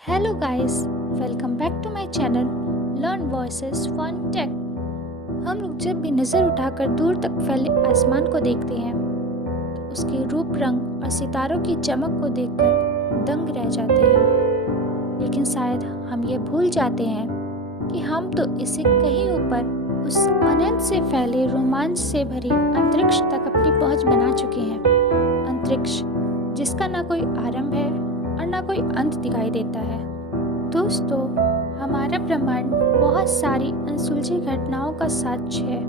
Hello guys, welcome back to my channel learn voices fun tech. हम लोग जब भी नज़र उठाकर दूर तक फैले आसमान को देखते हैं तो उसके रूप रंग और सितारों की चमक को देखकर दंग रह जाते हैं। लेकिन शायद हम ये भूल जाते हैं कि हम तो इससे कहीं ऊपर उस अनंत से फैले रोमांच से भरी अंतरिक्ष तक अपनी पहुंच बना चुके हैं। अंतरिक्ष जिसका ना कोई आरंभ है और ना कोई अंत दिखाई देता है। दोस्तों, हमारा ब्रह्मांड बहुत सारी अनसुलझी घटनाओं का साक्ष्य है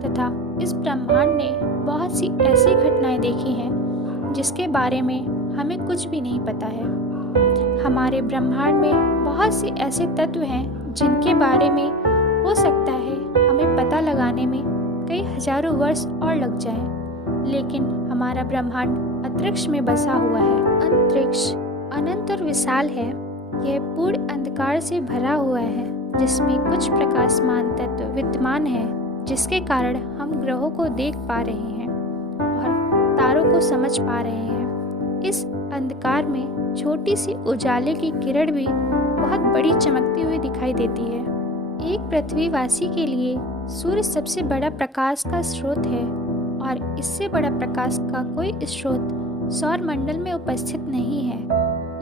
तथा इस ब्रह्मांड ने बहुत सी ऐसी घटनाएं देखी हैं जिसके बारे में हमें कुछ भी नहीं पता है। हमारे ब्रह्मांड में बहुत से ऐसे तत्व हैं जिनके बारे में हो सकता है हमें पता लगाने में कई हजारों वर्ष और लग जाएं, लेकिन हमारा ब्रह्मांड अंतरिक्ष में बसा हुआ है। अंतरिक्ष अनंत और विशाल है। यह पूर्ण अंधकार से भरा हुआ है जिसमें कुछ प्रकाशमान तत्व विद्यमान है जिसके कारण हम ग्रहों को देख पा रहे हैं और तारों को समझ पा रहे हैं। इस अंधकार में छोटी सी उजाले की किरण भी बहुत बड़ी चमकती हुई दिखाई देती है। एक पृथ्वीवासी के लिए सूर्य सबसे बड़ा प्रकाश का स्रोत है और इससे बड़ा प्रकाश का कोई स्रोत सौर मंडल में उपस्थित नहीं है।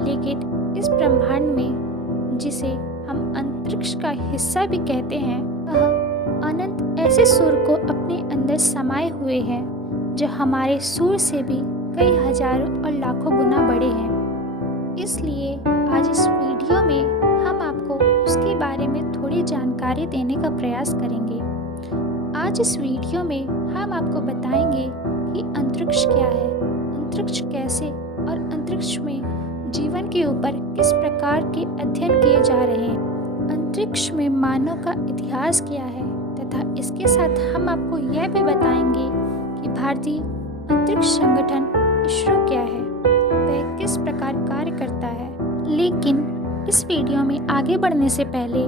लेकिन इस ब्रह्मांड में जिसे हम अंतरिक्ष का हिस्सा भी कहते हैं, वह अनंत ऐसे सूर्य को अपने अंदर समाये हुए हैं जो हमारे सूर्य से भी कई हजारों और लाखों गुना बड़े हैं। इसलिए आज इस वीडियो में हम आपको उसके बारे में थोड़ी जानकारी देने का प्रयास करेंगे। आज इस वीडियो में हम आपको बताएंगे कि अंतरिक्ष क्या है, अंतरिक्ष कैसे और अंतरिक्ष में जीवन के ऊपर किस प्रकार के अध्ययन किए जा रहे हैं, अंतरिक्ष में मानव का इतिहास क्या है तथा इसके साथ हम आपको यह भी बताएंगे कि भारतीय अंतरिक्ष संगठन इसरो क्या है, वह किस प्रकार कार्य करता है। लेकिन इस वीडियो में आगे बढ़ने से पहले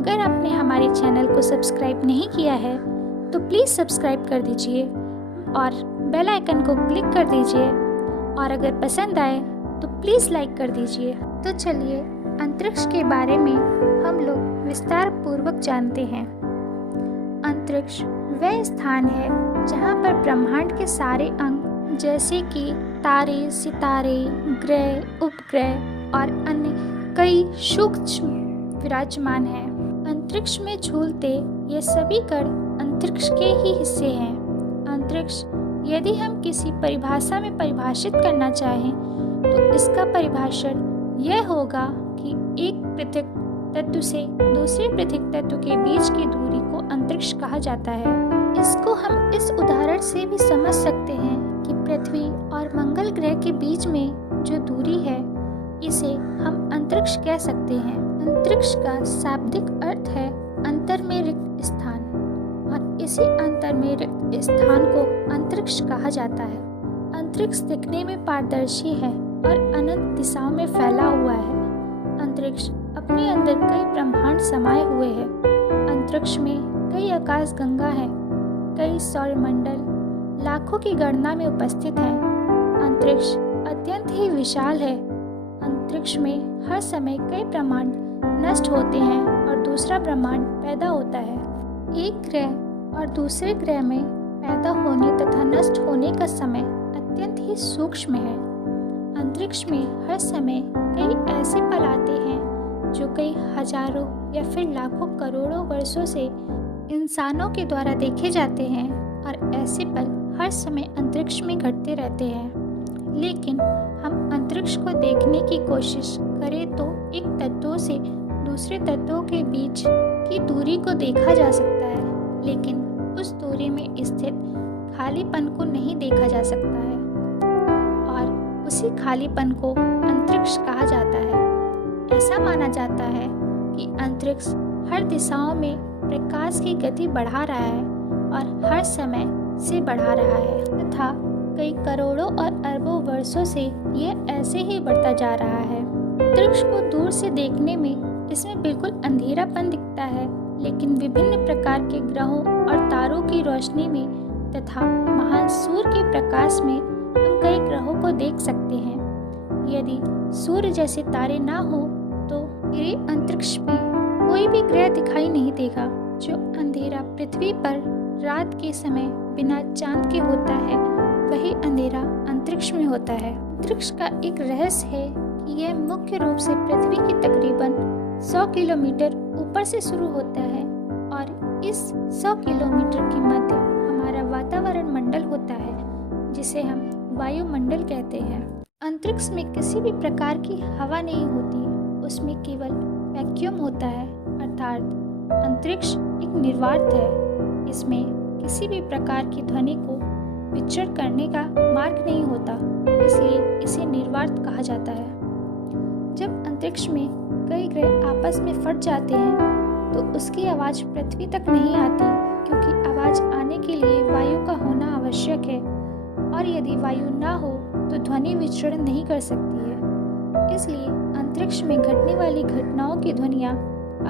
अगर आपने हमारे चैनल को सब्सक्राइब नहीं किया है तो प्लीज़ सब्सक्राइब कर दीजिए और बेल आइकन को क्लिक कर दीजिए और अगर पसंद आए तो प्लीज़ लाइक कर दीजिए। तो चलिए अंतरिक्ष के बारे में हम लोग विस्तार पूर्वक जानते हैं। अंतरिक्ष वह स्थान है जहाँ पर ब्रह्मांड के सारे अंग जैसे कि तारे, सितारे, ग्रह, उपग्रह और अन्य कई सूक्ष्म विराजमान हैं। अंतरिक्ष में झूलते ये सभी कण अंतरिक्ष के ही हिस्से हैं। अंतरिक्ष यदि हम किसी परिभाषा में परिभाषित करना चाहें तो इसका परिभाषण यह होगा कि एक पृथक तत्व से दूसरे पृथक तत्व के बीच की दूरी को अंतरिक्ष कहा जाता है। इसको हम इस उदाहरण से भी समझ सकते हैं कि पृथ्वी और मंगल ग्रह के बीच में जो दूरी है इसे हम अंतरिक्ष कह सकते हैं। अंतरिक्ष का शाब्दिक अर्थ है अंतर में रिक्त स्थान और इसी अंतर में रिक्त स्थान को अंतरिक्ष कहा जाता है। अंतरिक्ष दिखने में पारदर्शी है और अनंत दिशाओं में फैला हुआ है। अंतरिक्ष अपने अंदर कई ब्रह्मांड समाये हुए हैं। अंतरिक्ष में कई आकाश गंगा हैं, कई सौरमंडल लाखों की गणना में उपस्थित हैं। अंतरिक्ष अत्यंत ही विशाल है। अंतरिक्ष में हर समय कई ब्रह्मांड नष्ट होते हैं और दूसरा ब्रह्मांड पैदा होता है। एक ग्रह और दूसरे ग्रह में पैदा होने तथा नष्ट होने का समय अत्यंत ही सूक्ष्म है। अंतरिक्ष में हर समय कई ऐसे पल आते हैं जो कई हजारों या फिर लाखों करोड़ों वर्षों से इंसानों के द्वारा देखे जाते हैं और ऐसे पल हर समय अंतरिक्ष में घटते रहते हैं। लेकिन हम अंतरिक्ष को देखने की कोशिश करें तो एक तत्वों से दूसरे तत्वों के बीच की दूरी को देखा जा सकता है, लेकिन उस दूरी में स्थित खालीपन को नहीं देखा जा सकता है और उसी खालीपन को अंतरिक्ष कहा जाता है। ऐसा माना जाता है कि अंतरिक्ष हर दिशाओं में प्रकाश की गति बढ़ा रहा है और हर समय से बढ़ा रहा है तथा कई करोड़ों और अरबों वर्षों से यह ऐसे ही बढ़ता जा रहा है। अंतरिक्ष को दूर से देखने में इसमें बिल्कुल अंधेरापन दिखता है, लेकिन विभिन्न प्रकार के ग्रहों और तारों की रोशनी में तथा महान सूर्य के प्रकाश में हम कई ग्रहों को देख सकते हैं। यदि सूर्य जैसे तारे ना हो तो मेरे अंतरिक्ष में कोई भी ग्रह दिखाई नहीं देगा। जो अंधेरा पृथ्वी पर रात के समय बिना चांद के होता है, वही अंधेरा अंतरिक्ष में होता है। अंतरिक्ष का एक रहस्य है कि यह मुख्य रूप से पृथ्वी की तकरीबन 100 किलोमीटर ऊपर से शुरू होता है और इस 100 किलोमीटर के मध्य हमारा वातावरण मंडल होता है, जिसे हम वायुमंडल कहते हैं। अंतरिक्ष में किसी भी प्रकार की हवा नहीं होती, उसमें केवल वैक्यूम होता है, अर्थात अंतरिक्ष एक निर्वात है। इसमें किसी भी प्रकार की ध्वनि को विचरण करने का मार्ग नहीं होता, इसलिए इसे निर्वात कहा जाता है। जब अंतरिक्ष में कई ग्रह आपस में फट जाते हैं तो उसकी आवाज़ पृथ्वी तक नहीं आती, क्योंकि आवाज़ आने के लिए वायु का होना आवश्यक है, और यदि वायु ना हो तो ध्वनि विचरण नहीं कर सकती है। इसलिए अंतरिक्ष में घटने वाली घटनाओं की ध्वनियाँ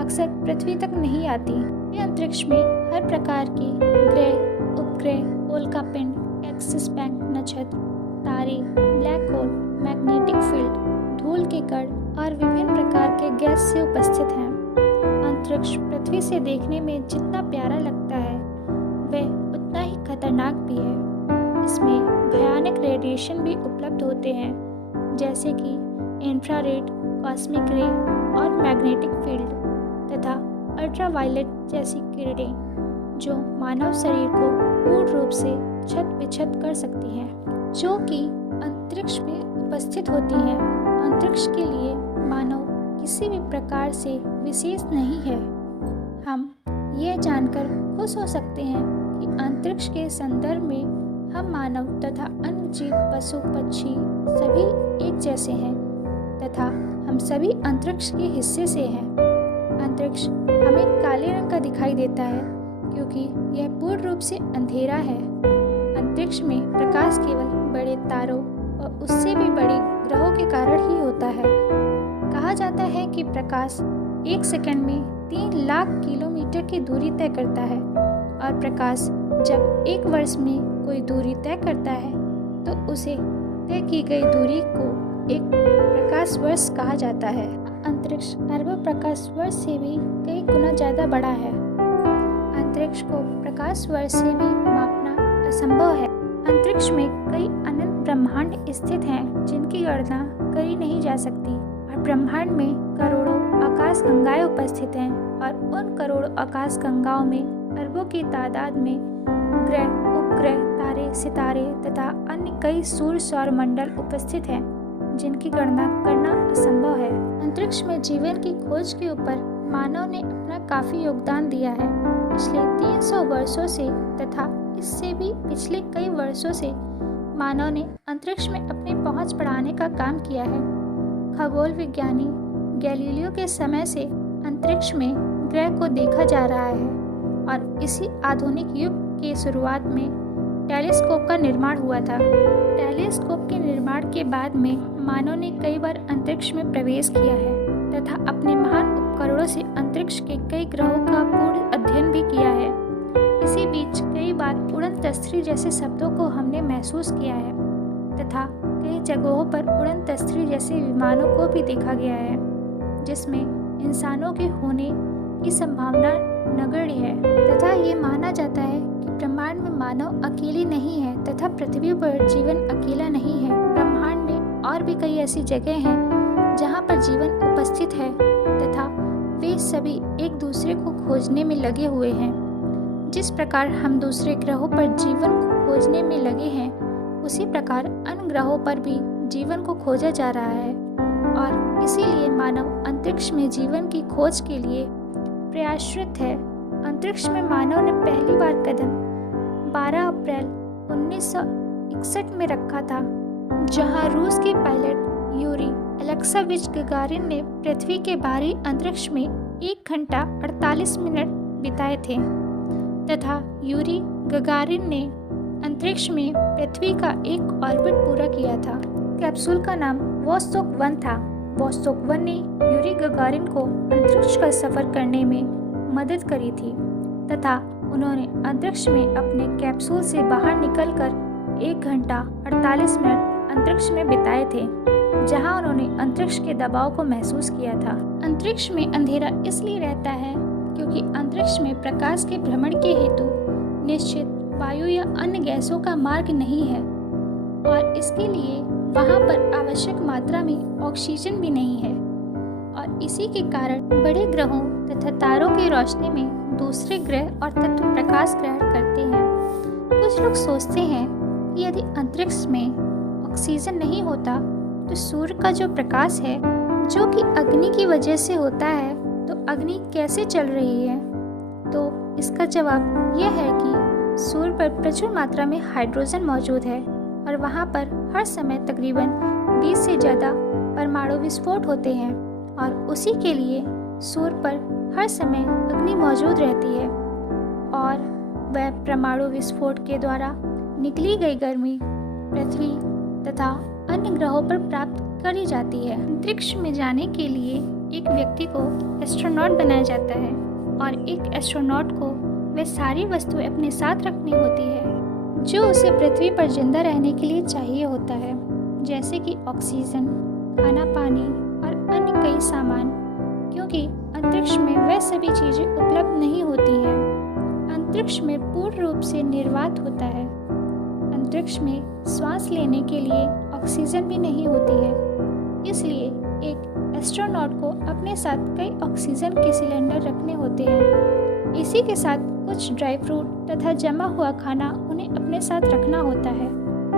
अक्सर पृथ्वी तक नहीं आती। ये अंतरिक्ष में हर प्रकार के ग्रह, उपग्रह, उल्कापिंड, एक्सिस बैंक नक्षत्र, तारे, ब्लैक होल, मैग्नेटिक फील्ड, धूल के कण और विभिन्न प्रकार के गैस से उपस्थित हैं। अंतरिक्ष पृथ्वी से देखने में जितना प्यारा लगता है, वह उतना ही खतरनाक भी है। इसमें भयानक रेडिएशन भी उपलब्ध होते हैं, जैसे कि इंफ्रारेड, कॉस्मिक रे और मैग्नेटिक फील्ड तथा अल्ट्रावायलेट जैसी किरणें, जो मानव शरीर को पूर्ण रूप से क्षत-विक्षत कर सकती हैं, जो कि अंतरिक्ष में उपस्थित होती हैं। अंतरिक्ष के लिए मानव किसी भी प्रकार से विशेष नहीं है। हम यह जानकर खुश हो सकते हैं कि अंतरिक्ष के संदर्भ में हम मानव तथा अन्य जीव, पशु, पक्षी सभी एक जैसे हैं तथा हम सभी अंतरिक्ष के हिस्से से हैं। अंतरिक्ष हमें काले रंग का दिखाई देता है क्योंकि यह पूर्ण रूप से अंधेरा है। अंतरिक्ष में प्रकाश केवल बड़े तारों और उससे भी बड़े ग्रहों के कारण ही होता है। कहा जाता है कि प्रकाश एक सेकंड में 3 लाख किलोमीटर की दूरी तय करता है, और प्रकाश जब एक वर्ष में कोई दूरी तय करता है तो उसे तय की गई दूरी को एक प्रकाश वर्ष कहा जाता है। अंतरिक्ष अरबों प्रकाश वर्ष से भी कई गुना ज़्यादा बड़ा है। अंतरिक्ष को प्रकाश वर्ष से भी मापना असंभव है। अंतरिक्ष में कई अनंत ब्रह्मांड स्थित हैं जिनकी गणना करी नहीं जा सकती, और ब्रह्मांड में करोड़ों आकाश गंगाएं उपस्थित हैं, और उन करोड़ों आकाश गंगाओं में अरबों की तादाद में ग्रह, उपग्रह, तारे, सितारे तथा अन्य कई सूर्य सौर मंडल उपस्थित हैं जिनकी गणना करना असंभव है। अंतरिक्ष में जीवन की खोज के ऊपर मानव ने अपना काफी योगदान दिया है। पिछले 300 वर्षों से तथा इससे भी पिछले कई वर्षों से मानव ने अंतरिक्ष में अपनी पहुंच बढ़ाने का काम किया है। खगोल विज्ञानी गैलीलियो के समय से अंतरिक्ष में ग्रह को देखा जा रहा है, और इसी आधुनिक युग की शुरुआत में टेलीस्कोप का निर्माण हुआ था। टेलीस्कोप के निर्माण के बाद में मानव ने कई बार अंतरिक्ष में प्रवेश किया है तथा अपने महान उपकरणों से अंतरिक्ष के कई ग्रहों का पूर्ण अध्ययन भी किया है। इसी बीच कई बार उड़न तस्त्री जैसे शब्दों को हमने महसूस किया है तथा कई जगहों पर उड़न तस्त्री जैसे विमानों को भी देखा गया है, जिसमें इंसानों के होने की संभावना नगण्य है तथा ये माना जाता है कि ब्रह्मांड में मानव अकेले नहीं है तथा पृथ्वी पर जीवन अकेला नहीं है। ब्रह्मांड में और भी कई ऐसी जगह हैं जहाँ पर जीवन उपस्थित है तथा वे सभी एक दूसरे को खोजने में लगे हुए हैं। जिस प्रकार हम दूसरे ग्रहों पर जीवन को खोजने में लगे हैं, उसी प्रकार अन्य ग्रहों पर भी जीवन को खोजा जा रहा है, और इसीलिए मानव अंतरिक्ष में जीवन की खोज के लिए प्रयासरत है। अंतरिक्ष में मानव ने पहली बार कदम 12 अप्रैल 1961 में रखा था, जहां रूस के पायलट यूरी अलेक्सेविच गगारिन ने पृथ्वी के बाहरी अंतरिक्ष में 1 घंटा 48 मिनट बिताए थे तथा यूरी गगारिन ने अंतरिक्ष में पृथ्वी का एक ऑर्बिट पूरा किया था। कैप्सूल का नाम वोस्तोक 1 था। वोस्तोक 1 ने यूरी गगारिन को अंतरिक्ष का सफर करने में मदद करी थी तथा उन्होंने अंतरिक्ष में अपने कैप्सूल से बाहर निकलकर 1 घंटा 48 मिनट अंतरिक्ष में बिताए थे। जहां उन्होंने अंतरिक्ष के दबाव को महसूस किया था। अंतरिक्ष में अंधेरा इसलिए रहता है क्योंकि अंतरिक्ष में प्रकाश के भ्रमण के हेतु निश्चित वायु या अन्य गैसों का मार्ग नहीं है और इसके लिए वहां पर आवश्यक मात्रा में ऑक्सीजन भी नहीं है और इसी के कारण बड़े ग्रहों तथा तारों की रोशनी में दूसरे ग्रह और तत्व प्रकाश ग्रहण करते हैं। कुछ लोग सोचते हैं कि यदि अंतरिक्ष में ऑक्सीजन नहीं होता तो सूर्य का जो प्रकाश है जो कि अग्नि की वजह से होता है तो अग्नि कैसे चल रही है। तो इसका जवाब यह है कि सूर्य पर प्रचुर मात्रा में हाइड्रोजन मौजूद है और वहाँ पर हर समय तकरीबन 20 से ज़्यादा परमाणु विस्फोट होते हैं और उसी के लिए सूर्य पर हर समय अग्नि मौजूद रहती है और वह परमाणु विस्फोट के द्वारा निकली गई गर्मी पृथ्वी तथा अन्य ग्रहों पर प्राप्त करी जाती है। अंतरिक्ष में जाने के लिए एक व्यक्ति को एस्ट्रोनॉट बनाया जाता है और एक एस्ट्रोनॉट को वह सारी वस्तुएं अपने साथ रखनी होती है जो उसे पृथ्वी पर जिंदा रहने के लिए चाहिए होता है, जैसे कि ऑक्सीजन, खाना पानी और अन्य कई सामान, क्योंकि अंतरिक्ष में वह सभी चीज़ें उपलब्ध नहीं होती हैं। अंतरिक्ष में पूर्ण रूप से निर्वात होता है। अंतरिक्ष में सांस लेने के लिए ऑक्सीजन भी नहीं होती है, इसलिए एक एस्ट्रोनॉट को अपने साथ कई ऑक्सीजन के सिलेंडर रखने होते हैं। इसी के साथ कुछ ड्राई फ्रूट तथा जमा हुआ खाना उन्हें अपने साथ रखना होता है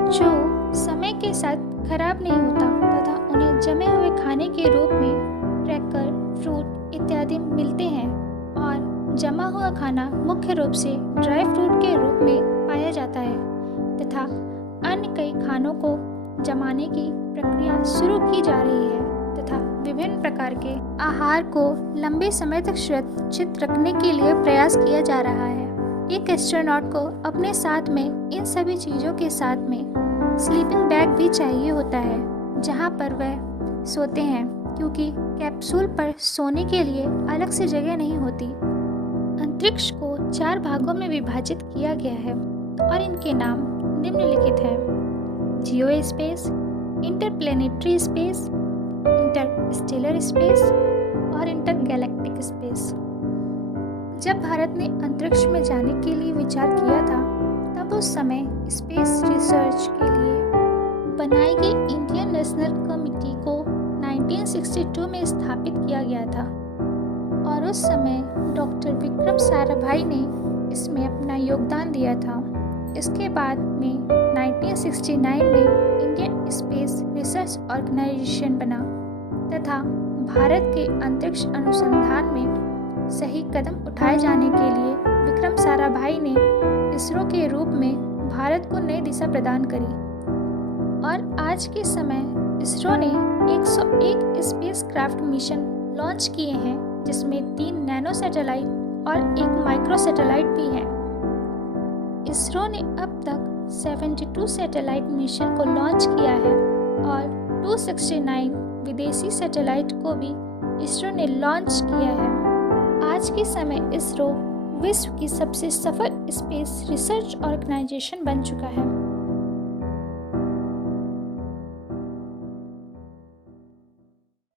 जो समय के साथ खराब नहीं होता तथा उन्हें जमे हुए खाने के रूप में क्रैकर, फ्रूट इत्यादि मिलते हैं और जमा हुआ खाना मुख्य रूप से ड्राई फ्रूट के रूप में पाया जाता है तथा अन्य कई खानों को जमाने की प्रक्रिया शुरू की जा रही है तथा विभिन्न प्रकार के आहार को लंबे समय तक सुरक्षित रखने के लिए प्रयास किया जा रहा है। एक एस्ट्रोनॉट को अपने साथ में इन सभी चीज़ों के साथ में स्लीपिंग बैग भी चाहिए होता है जहां पर वह सोते हैं, क्योंकि कैप्सूल पर सोने के लिए अलग से जगह नहीं होती। अंतरिक्ष को 4 भागों में विभाजित किया गया है और इनके नाम निम्नलिखित हैं: geo space, interplanetary space, interstellar space और इंटरगैलेक्टिक स्पेस। जब भारत ने अंतरिक्ष में जाने के लिए विचार किया था तब उस समय स्पेस रिसर्च के लिए बनाई गई इंडियन नेशनल कमेटी को 1962 में स्थापित किया गया था और उस समय डॉक्टर विक्रम साराभाई ने इसमें अपना योगदान दिया था। इसके बाद में 1969 में इंडियन स्पेस रिसर्च ऑर्गेनाइजेशन बना तथा भारत के अंतरिक्ष अनुसंधान में सही कदम उठाए जाने के लिए विक्रम साराभाई ने इसरो के रूप में भारत को नई दिशा प्रदान करी और आज के समय इसरो ने 101 स्पेस क्राफ्ट मिशन लॉन्च किए हैं, जिसमें 3 नैनो सैटेलाइट और 1 माइक्रो सैटेलाइट भी हैं। इसरो ने अब तक 72 सैटेलाइट मिशन को लॉन्च किया है और 269 विदेशी सैटेलाइट को भी इसरो ने लॉन्च किया है। आज के समय इसरो विश्व की सबसे सफल स्पेस रिसर्च ऑर्गेनाइजेशन बन चुका है।